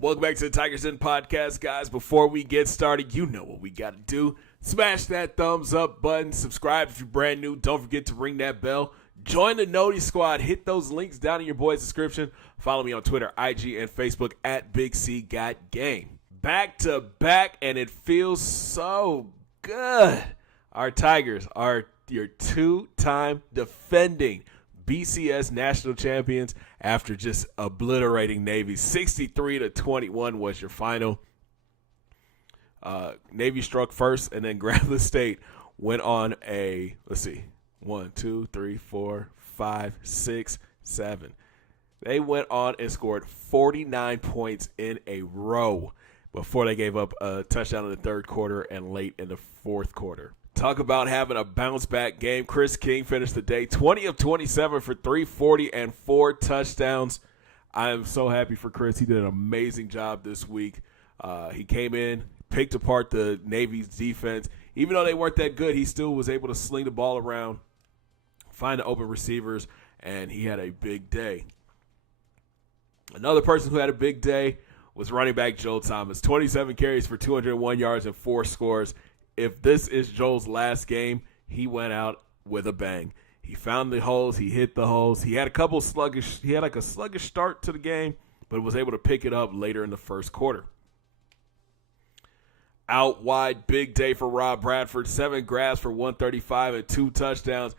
Welcome back to the Tigers Den podcast, guys. Before we get started, you know what we got to do. Smash that thumbs up button. Subscribe if you're brand new. Don't forget to ring that bell. Join the Noti Squad. Hit those links down in your boy's description. Follow me on Twitter, IG, and Facebook at Big C Got Game. Back to back, and it feels so good. Our Tigers are your two-time defending BCS national champions after just obliterating Navy. 63-21 was your final. Navy struck first, and then Grambling State went on a, 1, 2, 3, 4, 5, 6, 7. They went on and scored 49 points in a row before they gave up a touchdown in the third quarter and late in the fourth quarter. Talk about having a bounce-back game. Chris King finished the day 20 of 27 for 340 and 4 touchdowns. I am so happy for Chris. He did an amazing job this week. He came in, picked apart the Navy's defense. Even though they weren't that good, he still was able to sling the ball around, find the open receivers, and he had a big day. Another person who had a big day was running back Joel Thomas. 27 carries for 201 yards and 4 scores. If this is Joel's last game, he went out with a bang. He found the holes. He hit the holes. He had a sluggish start to the game, but was able to pick it up later in the first quarter. Out wide, big day for Rob Bradford. 7 grabs for 135 and 2 touchdowns.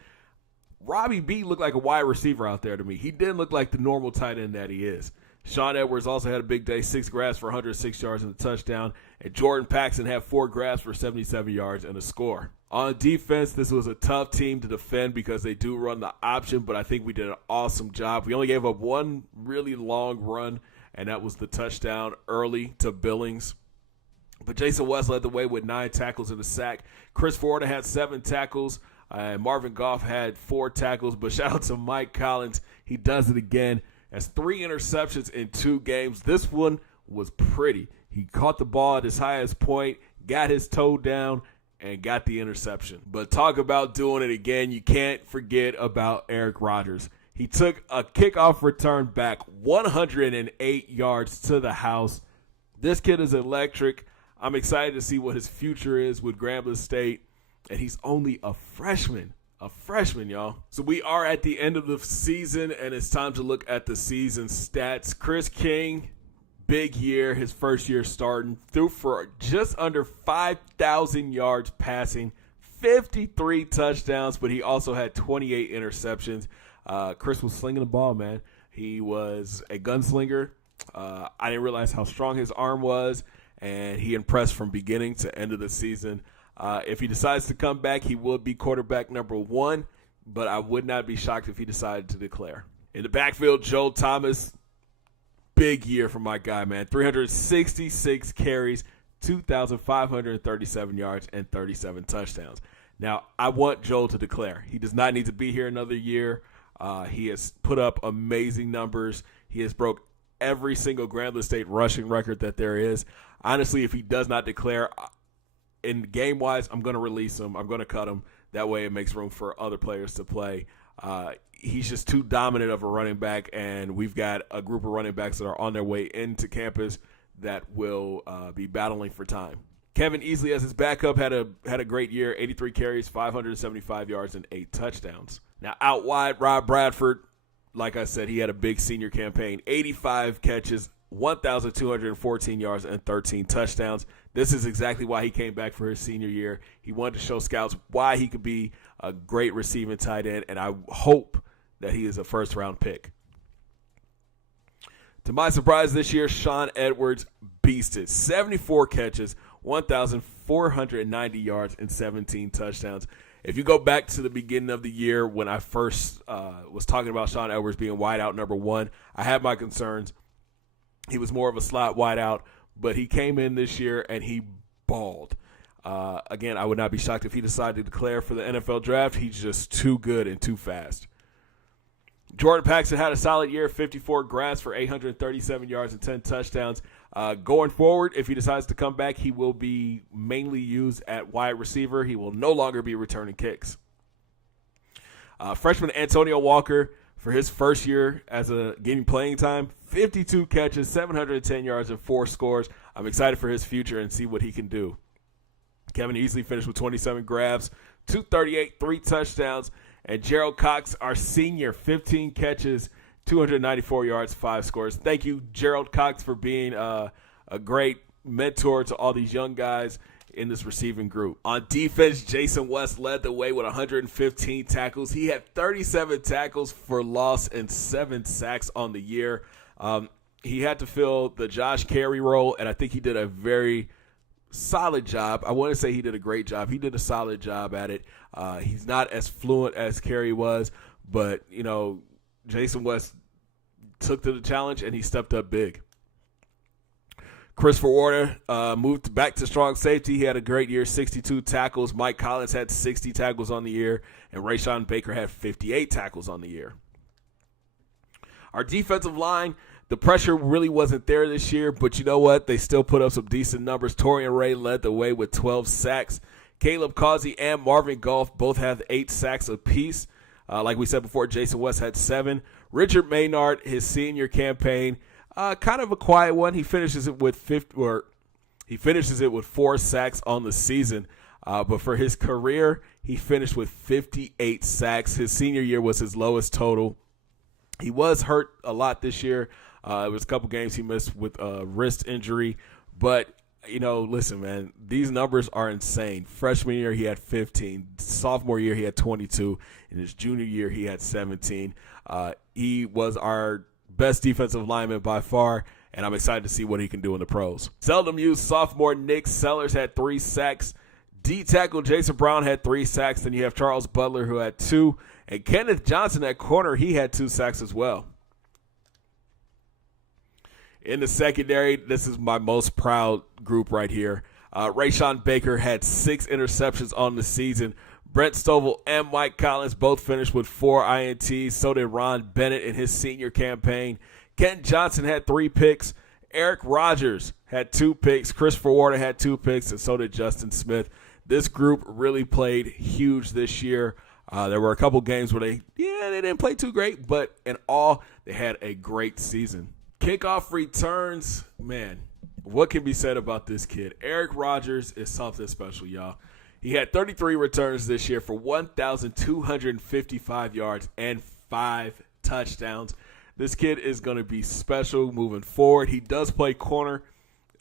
Robbie B looked like a wide receiver out there to me. He didn't look like the normal tight end that he is. Sean Edwards also had a big day, 6 grabs for 106 yards and a touchdown. And Jordan Paxson had 4 grabs for 77 yards and a score. On defense, this was a tough team to defend because they do run the option, but I think we did an awesome job. We only gave up one really long run, and that was the touchdown early to Billings. But Jason West led the way with 9 tackles and a sack. Chris Florida had 7 tackles. Marvin Goff had 4 tackles, but shout out to Mike Collins. He does it again. Has 3 interceptions in 2 games. This one was pretty. He caught the ball at his highest point, got his toe down, and got the interception. But talk about doing it again. You can't forget about Eric Rogers. He took a kickoff return back 108 yards to the house. This kid is electric. I'm excited to see what his future is with Grambling State. And he's only a freshman. A freshman, y'all. So we are at the end of the season, and it's time to look at the season stats. Chris King, big year, his first year starting, threw for just under 5,000 yards passing, 53 touchdowns, but he also had 28 interceptions. Chris was slinging the ball, man. He was a gunslinger. I didn't realize how strong his arm was, and he impressed from beginning to end of the season. If he decides to come back, he will be quarterback number 1, but I would not be shocked if he decided to declare. In the backfield, Joel Thomas, big year for my guy, man. 366 carries, 2,537 yards, and 37 touchdowns. Now, I want Joel to declare. He does not need to be here another year. He has put up amazing numbers. He has broke every single Grambling State rushing record that there is. Honestly, if he does not declare, in game-wise, I'm going to release him. I'm going to cut him. That way it makes room for other players to play. He's just too dominant of a running back, and we've got a group of running backs that are on their way into campus that will be battling for time. Kevin Easley as his backup had a great year, 83 carries, 575 yards, and 8 touchdowns. Now, out wide, Rob Bradford, like I said, he had a big senior campaign, 85 catches, 1,214 yards, and 13 touchdowns. This is exactly why he came back for his senior year. He wanted to show scouts why he could be a great receiving tight end, and I hope that he is a first-round pick. To my surprise this year, Sean Edwards beasted. 74 catches, 1,490 yards, and 17 touchdowns. If you go back to the beginning of the year when I first was talking about Sean Edwards being wideout number 1, I had my concerns. He was more of a slot wideout, but he came in this year and he balled. Again, I would not be shocked if he decided to declare for the NFL draft. He's just too good and too fast. Jordan Paxson had a solid year, 54 grabs for 837 yards and 10 touchdowns. Going forward, if he decides to come back, he will be mainly used at wide receiver. He will no longer be returning kicks. Freshman Antonio Walker, for his first year as getting playing time. 52 catches, 710 yards, and 4 scores. I'm excited for his future and see what he can do. Kevin Easley finished with 27 grabs, 238, 3 touchdowns. And Gerald Cox, our senior, 15 catches, 294 yards, 5 scores. Thank you, Gerald Cox, for being a great mentor to all these young guys in this receiving group. On defense, Jason West led the way with 115 tackles. He had 37 tackles for loss and 7 sacks on the year. He had to fill the Josh Carey role, and I think he did a very solid job. I want to say he did a great job. He did a solid job at it. He's not as fluent as Carey was, but, Jason West took to the challenge, and he stepped up big. Christopher Warner moved back to strong safety. He had a great year, 62 tackles. Mike Collins had 60 tackles on the year, and Rayshawn Baker had 58 tackles on the year. Our defensive line, the pressure really wasn't there this year, but you know what? They still put up some decent numbers. Torian Ray led the way with 12 sacks. Caleb Causey and Marvin Goff both have 8 sacks apiece. Like we said before, Jason West had 7. Richard Maynard, his senior campaign, kind of a quiet one. He finishes it with 4 sacks on the season. But for his career, he finished with 58 sacks. His senior year was his lowest total. He was hurt a lot this year. It was a couple games he missed with a wrist injury. But, listen, man, these numbers are insane. Freshman year, he had 15. Sophomore year, he had 22. In his junior year, he had 17. He was our best defensive lineman by far, and I'm excited to see what he can do in the pros. Seldom used sophomore Nick Sellers had 3 sacks. D-tackle Jason Brown had 3 sacks. Then you have Charles Butler, who had 2. And Kenneth Johnson at corner, he had 2 sacks as well. In the secondary, this is my most proud group right here. Rayshawn Baker had 6 interceptions on the season. Brent Stovall and Mike Collins both finished with 4 INTs. So did Ron Bennett in his senior campaign. Kent Johnson had 3 picks. Eric Rogers had 2 picks. Christopher Warner had 2 picks, and so did Justin Smith. This group really played huge this year. There were a couple games where they didn't play too great, but in all, they had a great season. Kickoff returns, man, what can be said about this kid? Eric Rogers is something special, y'all. He had 33 returns this year for 1,255 yards and 5 touchdowns. This kid is going to be special moving forward. He does play corner,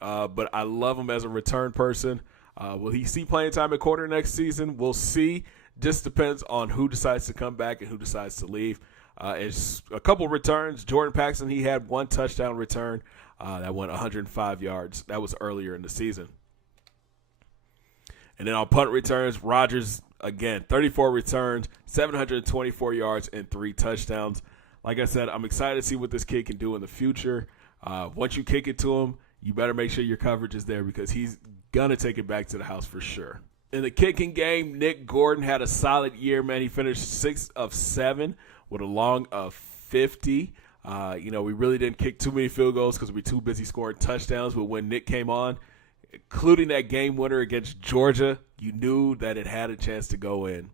but I love him as a return person. Will he see playing time at corner next season? We'll see. Just depends on who decides to come back and who decides to leave. It's a couple returns. Jordan Paxson, he had 1 touchdown return that went 105 yards. That was earlier in the season. And then on punt returns, Rodgers, again, 34 returns, 724 yards, and 3 touchdowns. Like I said, I'm excited to see what this kid can do in the future. Once you kick it to him, you better make sure your coverage is there because he's going to take it back to the house for sure. In the kicking game, Nick Gordon had a solid year, man. He finished 6 of 7 with a long of 50. We really didn't kick too many field goals because we were too busy scoring touchdowns. But when Nick came on, including that game winner against Georgia, you knew that it had a chance to go in.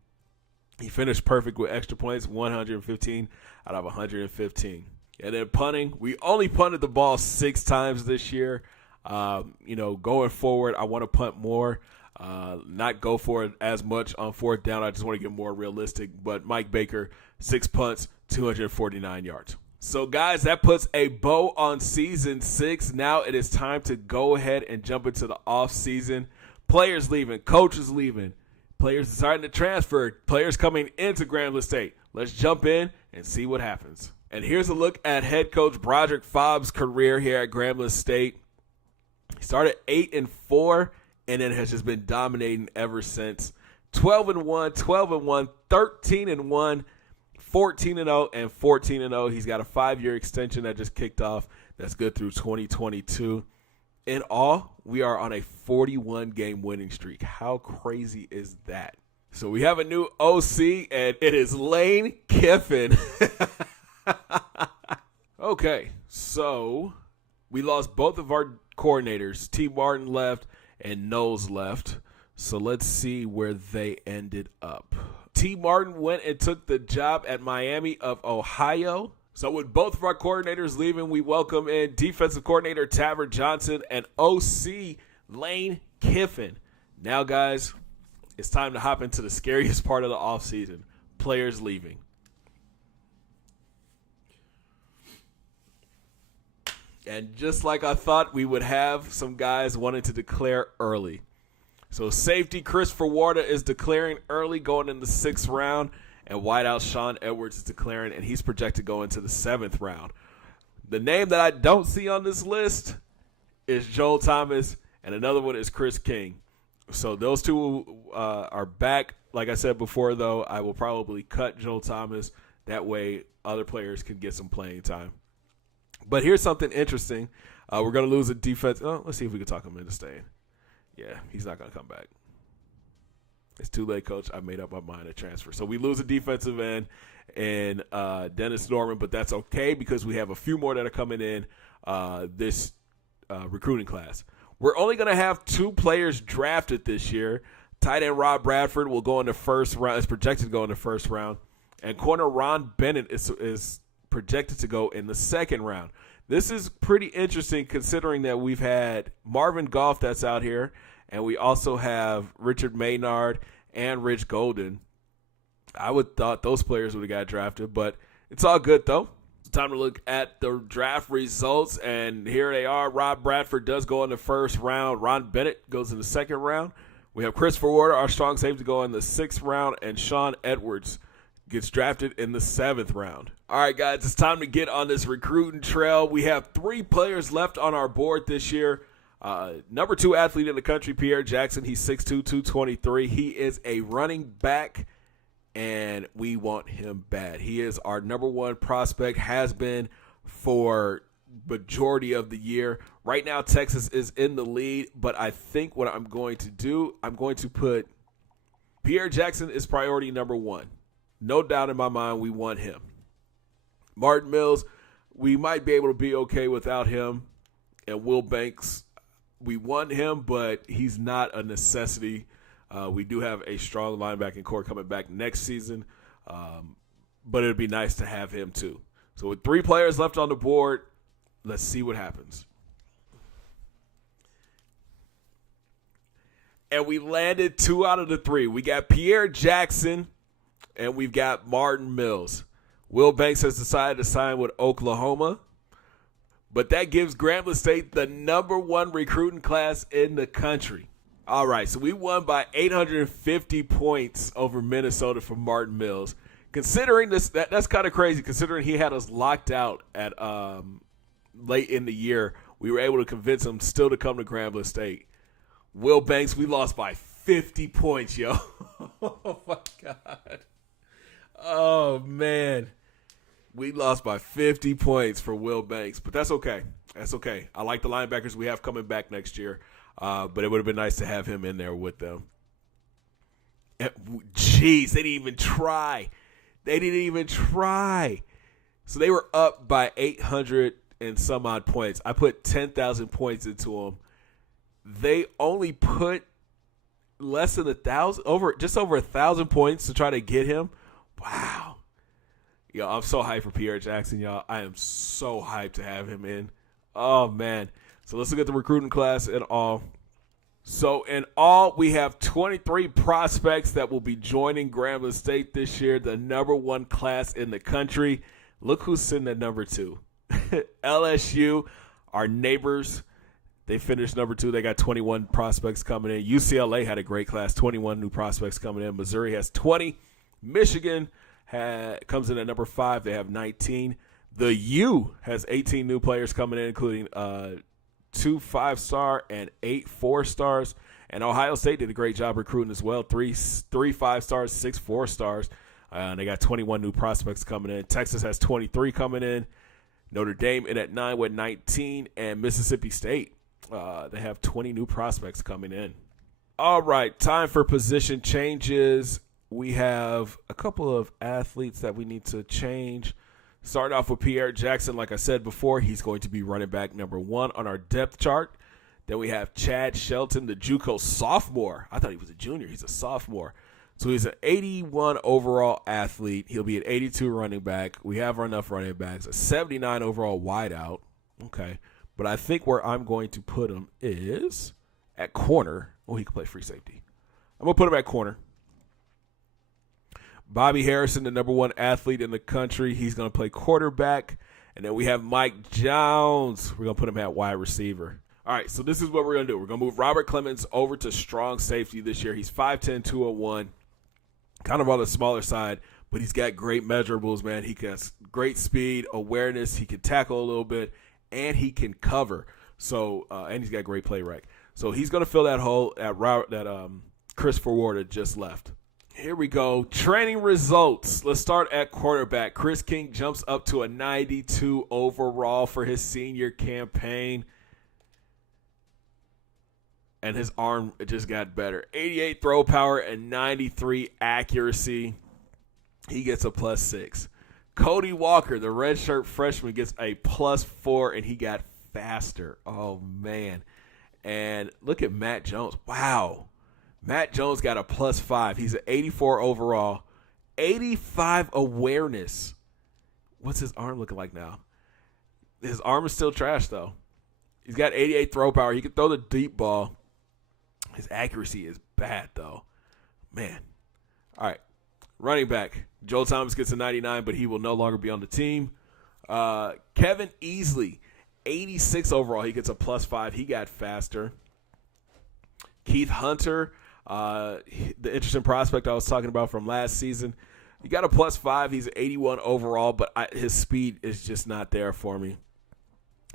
He finished perfect with extra points, 115 out of 115. And then punting, we only punted the ball 6 times this year. Going forward, I want to punt more. Not go for it as much on 4th down. I just want to get more realistic. But Mike Baker, 6 punts, 249 yards. So, guys, that puts a bow on Season 6. Now it is time to go ahead and jump into the offseason. Players leaving, coaches leaving, players deciding to transfer, players coming into Grambling State. Let's jump in and see what happens. And here's a look at head coach Broderick Fobb's career here at Grambling State. He started 8-4, and then has just been dominating ever since. 12-1, 12-1, 13-1. 14-0 and 14-0. He's got a 5-year extension that just kicked off. That's good through 2022. In all, we are on a 41-game winning streak. How crazy is that? So we have a new OC, and it is Lane Kiffin. Okay, so we lost both of our coordinators. T. Martin left and Knowles left. So let's see where they ended up. T. Martin went and took the job at Miami of Ohio. So with both of our coordinators leaving, we welcome in defensive coordinator Taver Johnson and OC Lane Kiffin. Now, guys, it's time to hop into the scariest part of the offseason, players leaving. And just like I thought, we would have some guys wanting to declare early. So safety Christopher Warda is declaring early going in the 6th round. And wideout Sean Edwards is declaring, and he's projected to go into the 7th round. The name that I don't see on this list is Joel Thomas, and another one is Chris King. So those two are back. Like I said before, though, I will probably cut Joel Thomas. That way other players can get some playing time. But here's something interesting. We're going to lose a defense. Oh, let's see if we can talk him into staying. Yeah, he's not going to come back. It's too late, Coach. I made up my mind to transfer. So we lose a defensive end in Dennis Norman, but that's okay because we have a few more that are coming in this recruiting class. We're only going to have 2 players drafted this year. Tight end Rob Bradford will go in the 1st round. Is projected to go in the 1st round. And corner Ron Bennett is projected to go in the 2nd round. This is pretty interesting considering that we've had Marvin Goff that's out here. And we also have Richard Maynard and Rich Golden. I would thought those players would have got drafted, but it's all good, though. It's time to look at the draft results, and here they are. Rob Bradford does go in the 1st round. Ron Bennett goes in the 2nd round. We have Christopher Warder, our strong safety, go in the 6th round, and Sean Edwards gets drafted in the 7th round. All right, guys, it's time to get on this recruiting trail. We have 3 players left on our board this year. Number 2 athlete in the country, Pierre Jackson. He's 6'2", 223. He is a running back, and we want him bad. He is our number 1 prospect, has been for majority of the year. Right now, Texas is in the lead, but I think what I'm going to do, I'm going to put Pierre Jackson is priority number 1. No doubt in my mind, we want him. Martin Mills, we might be able to be okay without him. And Will Banks, we want him, but he's not a necessity. We do have a strong linebacking core coming back next season, but it'd be nice to have him too. So with 3 players left on the board, let's see what happens. And we landed 2 out of the 3. We got Pierre Jackson, and we've got Martin Mills. Will Banks has decided to sign with Oklahoma. But that gives Grambling State the number 1 recruiting class in the country. All right, so we won by 850 points over Minnesota for Martin Mills. Considering this, that's kind of crazy. Considering he had us locked out at late in the year, we were able to convince him still to come to Grambling State. Will Banks, we lost by 50 points, yo. Oh my God. Oh man. We lost by 50 points for Will Banks, but that's okay. That's okay. I like the linebackers we have coming back next year, but it would have been nice to have him in there with them. Jeez, they didn't even try. They didn't even try. So they were up by 800 and some odd points. I put 10,000 points into them. They only put less than 1,000, just over 1,000 points to try to get him. Wow. Yo, I'm so hyped for Pierre Jackson, y'all. I am so hyped to have him in. Oh, man. So let's look at the recruiting class in all. So in all, we have 23 prospects that will be joining Grambling State this year, the number 1 class in the country. Look who's sitting at number 2. LSU, our neighbors, they finished number 2. They got 21 prospects coming in. UCLA had a great class, 21 new prospects coming in. Missouri has 20. Michigan comes in at number 5. They have 19. The U has 18 new players coming in, including 2 5-star and 8 4-stars. And Ohio State did a great job recruiting as well. 3 5-stars, 6 4-stars. And they got 21 new prospects coming in. Texas has 23 coming in. Notre Dame in at 9 with 19. And Mississippi State, they have 20 new prospects coming in. All right, time for position changes. We have a couple of athletes that we need to change. Starting off with Pierre Jackson, like I said before, he's going to be running back number 1 on our depth chart. Then we have Chad Shelton, the JUCO sophomore. I thought he was a junior. He's a sophomore. So he's an 81 overall athlete. He'll be an 82 running back. We have enough running backs. A 79 overall wideout. Okay. But I think where I'm going to put him is at corner. Oh, he can play free safety. I'm going to put him at corner. Bobby Harrison, the number 1 athlete in the country. He's going to play quarterback. And then we have Mike Jones. We're going to put him at wide receiver. All right, so this is what we're going to do. We're going to move Robert Clemens over to strong safety this year. He's 5'10", 201, kind of on the smaller side, but he's got great measurables, man. He has great speed, awareness. He can tackle a little bit, and he can cover. So, and he's got great play rec. So he's going to fill that hole that Christopher Ward had just left. Here we go. Training results. Let's start at quarterback. Chris King jumps up to a 92 overall for his senior campaign. And his arm just got better. 88 throw power and 93 accuracy. He gets a +6. Cody Walker, the redshirt freshman, gets a +4, and he got faster. Oh, man. And look at Matt Jones. Wow. Matt Jones got a +5. He's an 84 overall. 85 awareness. What's his arm looking like now? His arm is still trash, though. He's got 88 throw power. He can throw the deep ball. His accuracy is bad, though. Man. All right. Running back. Joel Thomas gets a 99, but he will no longer be on the team. Kevin Easley, 86 overall. He gets a +5. He got faster. Keith Hunter, the interesting prospect I was talking about from last season. He got a +5. He's 81 overall, but his speed is just not there for me.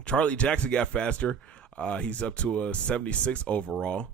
Charlie Jackson got faster. He's up to a 76 overall.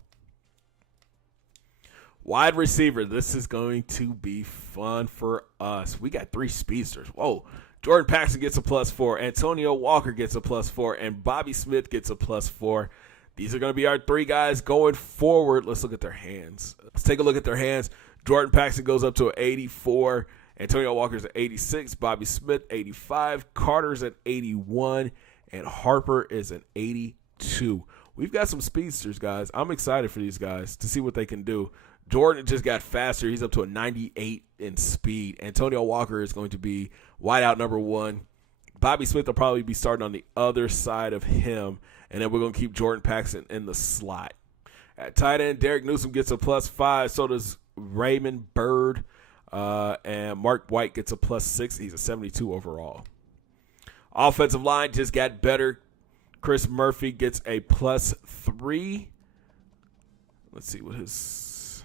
Wide receiver, this is going to be fun for us. We got 3 speedsters. Whoa. Jordan Paxson gets a +4. Antonio Walker gets a +4. And Bobby Smith gets a +4. These are going to be our 3 guys going forward. Let's look at their hands. Let's take a look at their hands. Jordan Paxson goes up to an 84. Antonio Walker's at 86. Bobby Smith, 85. Carter's at 81. And Harper is an 82. We've got some speedsters, guys. I'm excited for these guys to see what they can do. Jordan just got faster. He's up to a 98 in speed. Antonio Walker is going to be wideout number 1. Bobby Smith will probably be starting on the other side of him. And then we're going to keep Jordan Paxson in the slot. At tight end, Derek Newsom gets a +5. So does Raymond Byrd. And Mark White gets a +6. He's a 72 overall. Offensive line just got better. Chris Murphy gets a +3. Let's see what his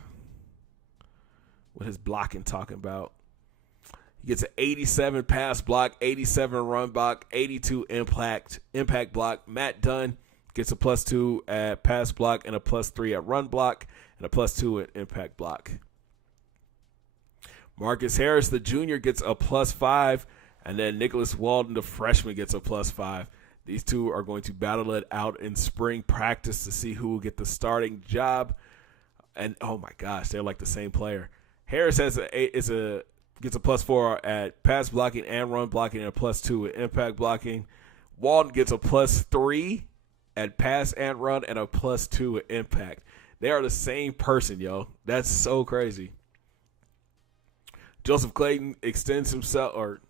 blocking talking about. He gets an 87 pass block, 87 run block, 82 impact block. Matt Dunn gets a +2 at pass block and a +3 at run block and a +2 at impact block. Marcus Harris, the junior, gets a +5, and then Nicholas Walden, the freshman, gets a +5. These two are going to battle it out in spring practice to see who will get the starting job. And, oh, my gosh, they're like the same player. Harris gets a +4 at pass blocking and run blocking and a +2 at impact blocking. Walden gets a +3 at pass and run and a +2 at impact. They are the same person, yo. That's so crazy. Joseph Clayton extends himself, or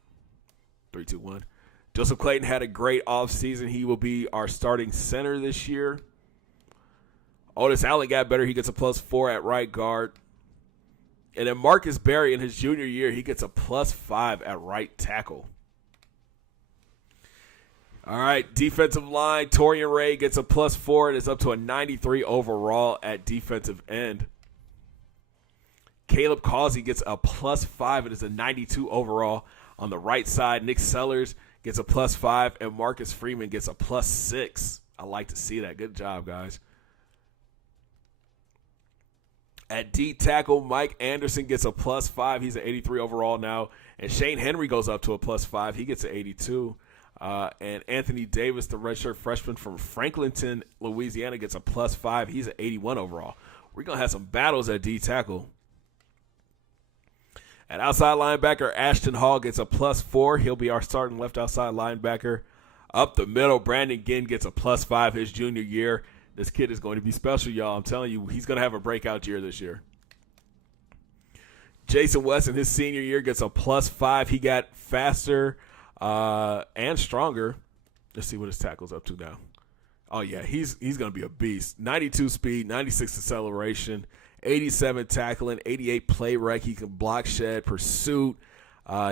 3, 2, 1. Joseph Clayton had a great offseason. He will be our starting center this year. Otis Allen got better. He gets a +4 at right guard. And then Marcus Berry in his junior year, he gets a +5 at right tackle. All right, defensive line, Torian Ray gets a +4 and is up to a 93 overall at defensive end. Caleb Causey gets a +5 and is a 92 overall on the right side. Nick Sellers gets a +5 and Marcus Freeman gets a +6. I like to see that. Good job, guys. At D tackle, Mike Anderson gets a +5. He's an 83 overall now. And Shane Henry goes up to a +5. He gets an 82. And Anthony Davis, the redshirt freshman from Franklinton, Louisiana, gets a +5. He's an 81 overall. We're going to have some battles at D tackle. At outside linebacker, Ashton Hall gets a +4. He'll be our starting left outside linebacker. Up the middle, Brandon Ginn gets a +5 his junior year. This kid is going to be special, y'all. I'm telling you, he's going to have a breakout year this year. Jason Weston, his senior year, gets a +5. He got faster and stronger. Let's see what his tackle's up to now. Oh, yeah, he's going to be a beast. 92 speed, 96 acceleration, 87 tackling, 88 play rec. He can block, shed, pursuit.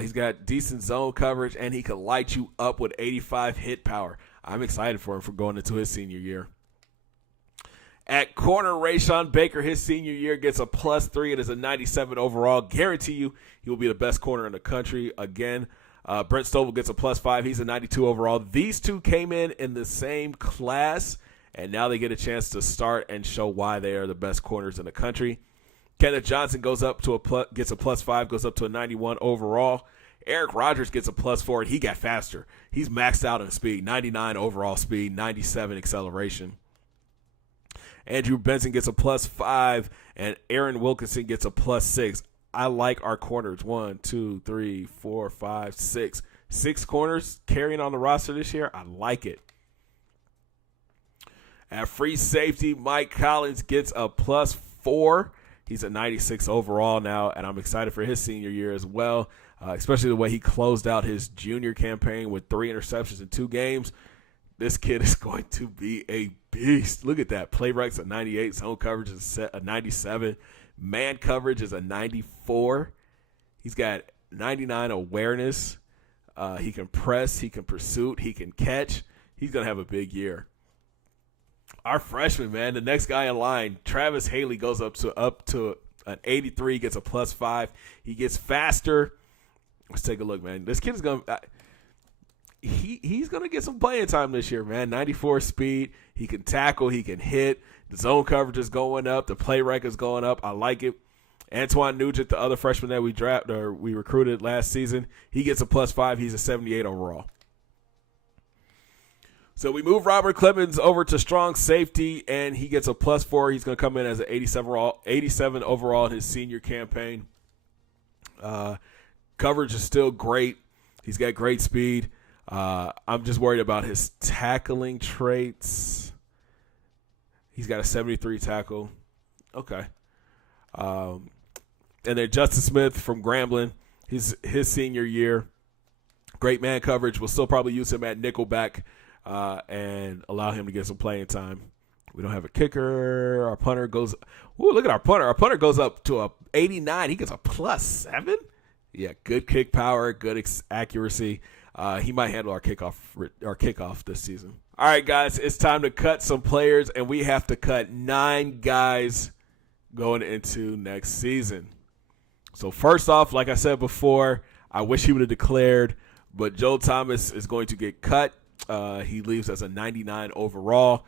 He's got decent zone coverage, and he can light you up with 85 hit power. I'm excited for him for going into his senior year. At corner, Rayshawn Baker, his senior year, gets a +3. It is a 97 overall. Guarantee you he will be the best corner in the country again. Brent Stovall gets a +5. He's a 92 overall. These two came in the same class, and now they get a chance to start and show why they are the best corners in the country. Kenneth Johnson gets a +5, goes up to a 91 overall. Eric Rogers gets a +4, and he got faster. He's maxed out in speed, 99 overall speed, 97 acceleration. Andrew Benson gets a +5, and Aaron Wilkinson gets a +6. I like our corners. 1, 2, 3, 4, 5, 6. 6 corners carrying on the roster this year. I like it. At free safety, Mike Collins gets a +4. He's a 96 overall now, and I'm excited for his senior year as well, especially the way he closed out his junior campaign with 3 interceptions in 2 games. This kid is going to be a beast. Look at that. Play rec's a 98. Zone coverage is set a 97. Man coverage is a 94. He's got 99 awareness. He can press. He can pursuit. He can catch. He's going to have a big year. Our freshman, man, the next guy in line, Travis Haley, goes up to an 83, gets a +5. He gets faster. Let's take a look, man. This kid is going to he's going to get some playing time this year, man. 94 speed. He can tackle. He can hit. The zone coverage is going up. The play rec is going up. I like it. Antoine Nugent, the other freshman that we recruited last season, he gets a +5. He's a 78 overall. So we move Robert Clemens over to strong safety, and he gets a +4. He's going to come in as an 87 overall in his senior campaign. Coverage is still great. He's got great speed. I'm just worried about his tackling traits. He's got a 73 tackle. Okay. And then Justin Smith from Grambling, his senior year. Great man coverage. We'll still probably use him at nickelback and allow him to get some playing time. We don't have a kicker. Our punter goes – ooh, look at our punter. Our punter goes up to a 89. He gets a +7. Yeah, good kick power, good accuracy. He might handle our kickoff this season. All right, guys, it's time to cut some players, and we have to cut 9 guys going into next season. So first off, like I said before, I wish he would have declared, but Joe Thomas is going to get cut. He leaves as a 99 overall.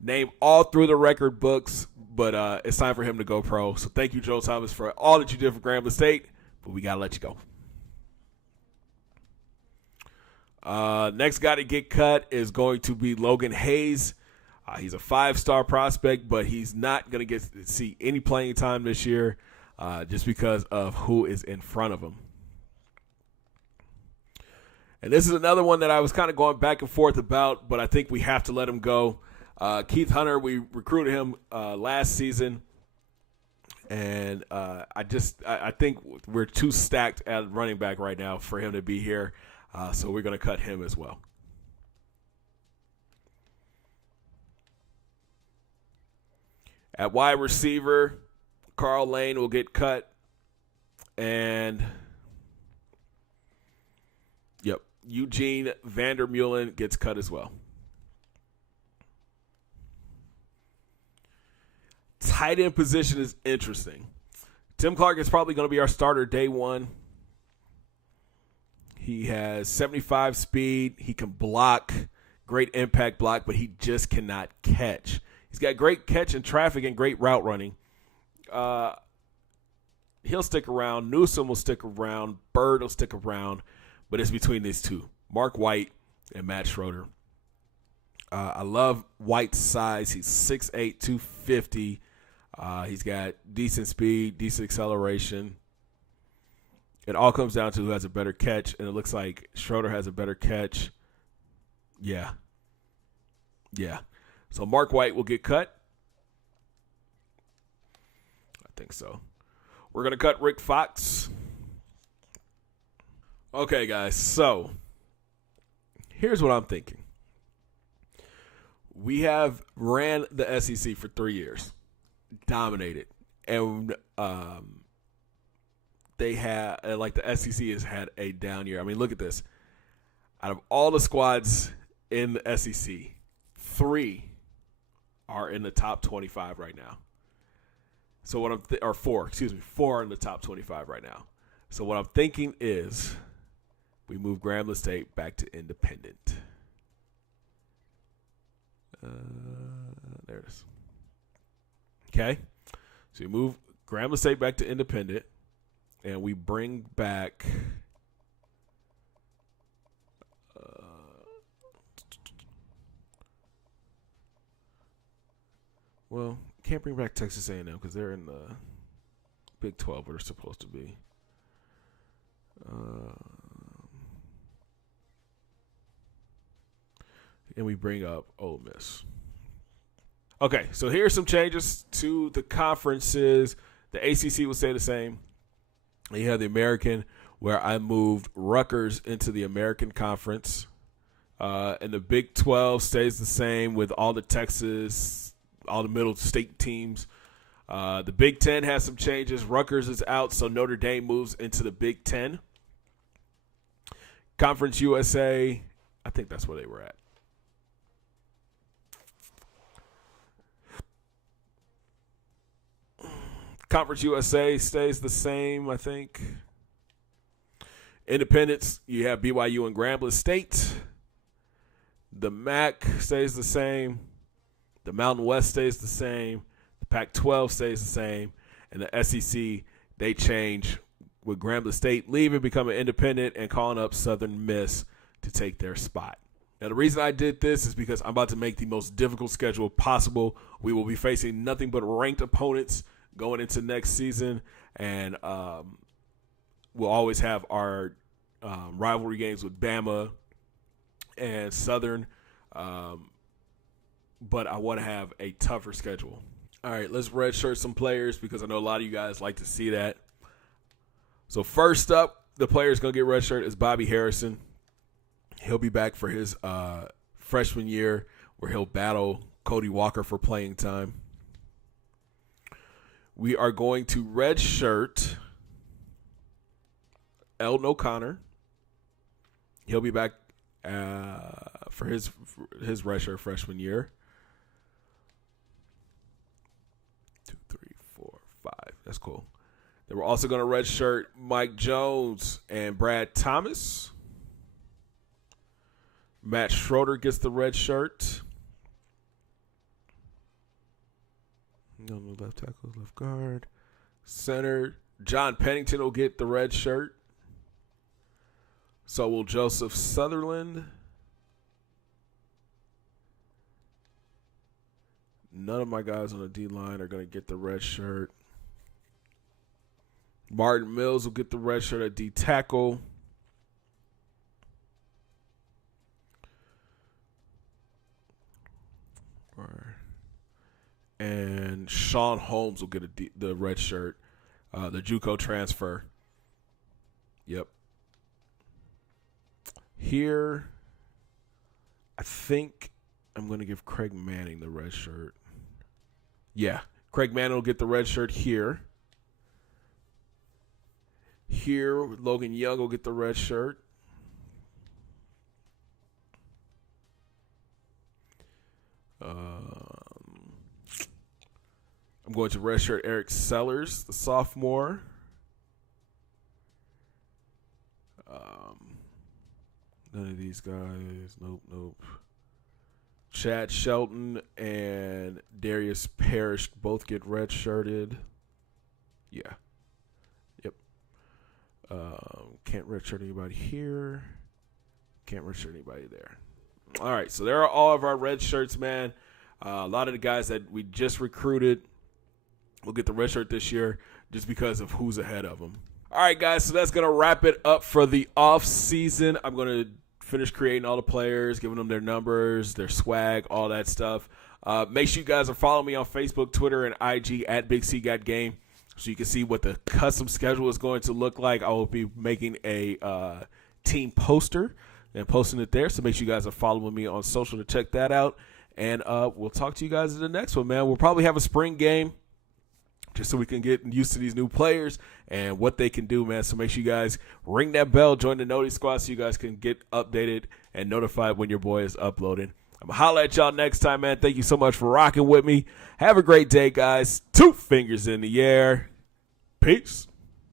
Name all through the record books, but it's time for him to go pro. So thank you, Joe Thomas, for all that you did for Grambling State, but we got to let you go. Next guy to get cut is going to be Logan Hayes. He's a 5-star prospect, but he's not going to get to see any playing time this year just because of who is in front of him. And this is another one that I was kind of going back and forth about, but I think we have to let him go. Keith Hunter, we recruited him last season, and I think we're too stacked at running back right now for him to be here. So we're going to cut him as well. At wide receiver, Carl Lane will get cut. And, yep, Eugene Vandermeulen gets cut as well. Tight end position is interesting. Tim Clark is probably going to be our starter day one. He has 75 speed. He can block, great impact block, but he just cannot catch. He's got great catch in traffic and great route running. He'll stick around. Newsom will stick around. Bird will stick around. But it's between these two, Mark White and Matt Schroeder. I love White's size. He's 6'8", 250. He's got decent speed, decent acceleration. It all comes down to who has a better catch, and it looks like Schroeder has a better catch. Yeah. So Mark White will get cut. I think so. We're going to cut Rick Fox. Okay, guys, so here's what I'm thinking. We have ran the SEC for 3 years, dominated, and they had, like, the SEC has had a down year. I mean, look at this. Out of all the squads in the SEC, 3 are in the top 25 right now. So what I'm 4 are in the top 25 right now. So what I'm thinking is we move Grambling State back to independent. There it is. Okay. So we move Grambling State back to independent, and we bring back well, can't bring back Texas A&M because they're in the Big 12 where they're supposed to be. And we bring up Ole Miss. Okay, so here's some changes to the conferences. The ACC will stay the same. And you have the American, where I moved Rutgers into the American Conference. And the Big 12 stays the same with all the Texas, all the middle state teams. The Big 10 has some changes. Rutgers is out, so Notre Dame moves into the Big 10. Conference USA, I think that's where they were at. Conference USA stays the same, I think. Independents, you have BYU and Grambling State. The MAC stays the same. The Mountain West stays the same. The Pac-12 stays the same. And the SEC, they change with Grambling State leaving, becoming independent, and calling up Southern Miss to take their spot. Now, the reason I did this is because I'm about to make the most difficult schedule possible. We will be facing nothing but ranked opponents going into next season, and we'll always have our rivalry games with Bama and Southern, but I want to have a tougher schedule. All right, let's redshirt some players because I know a lot of you guys like to see that. So first up, the player is going to get redshirt is Bobby Harrison. He'll be back for his freshman year where he'll battle Cody Walker for playing time. We are going to redshirt Eldon O'Connor. He'll be back for his redshirt freshman year. 2, 3, 4, 5. That's cool. Then we're also going to redshirt Mike Jones and Brad Thomas. Matt Schroeder gets the red shirt. No left tackle, left guard. Center, John Pennington will get the red shirt. So will Joseph Sutherland. None of my guys on the D-line are going to get the red shirt. Martin Mills will get the red shirt at D-tackle. And Sean Holmes will get the red shirt, the JUCO transfer. Yep. Here, I think I'm going to give Craig Manning the red shirt. Yeah, Craig Manning will get the red shirt here. Here, Logan Young will get the red shirt. I'm going to redshirt Eric Sellers, the sophomore. None of these guys. Nope. Chad Shelton and Darius Parrish both get redshirted. Yeah. Yep. Can't redshirt anybody here. Can't redshirt anybody there. All right, so there are all of our red shirts, man. A lot of the guys that we just recruited will get the red shirt this year just because of who's ahead of them. All right, guys, so that's going to wrap it up for the off season. I'm going to finish creating all the players, giving them their numbers, their swag, all that stuff. Make sure you guys are following me on Facebook, Twitter, and IG at Big C Got Game. so you can see what the custom schedule is going to look like. I will be making a team poster and posting it there. So make sure you guys are following me on social to check that out. And we'll talk to you guys in the next one, man. We'll probably have a spring game just so we can get used to these new players and what they can do, man. So make sure you guys ring that bell, join the Noti Squad so you guys can get updated and notified when your boy is uploading. I'm going to holler at y'all next time, man. Thank you so much for rocking with me. Have a great day, guys. 2 fingers in the air. Peace.